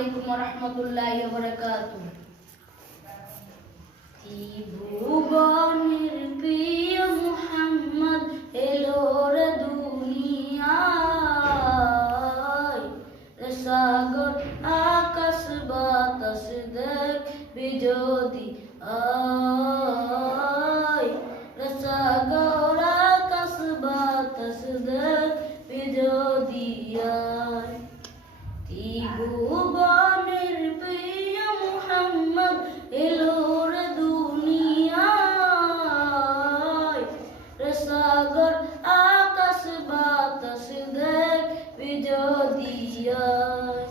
আলাইকুম ওয়া রাহমাতুল্লাহি ওয়া বারাকাতুহু। ত্রিভুবনের প্রিয় মুহাম্মদ এলো রে দুনিয়ায়, সাগর আকাশ বাতাস দেখবি যদি আয়, সাগর আকাশ বাতাস দেখবি যদি আয়। ত্রিভুবনের প্রিয় মুহাম্মদ এলো রে দুনিয়ায়, সাগর আকাশ বাতাস দেখবি যদি আয়।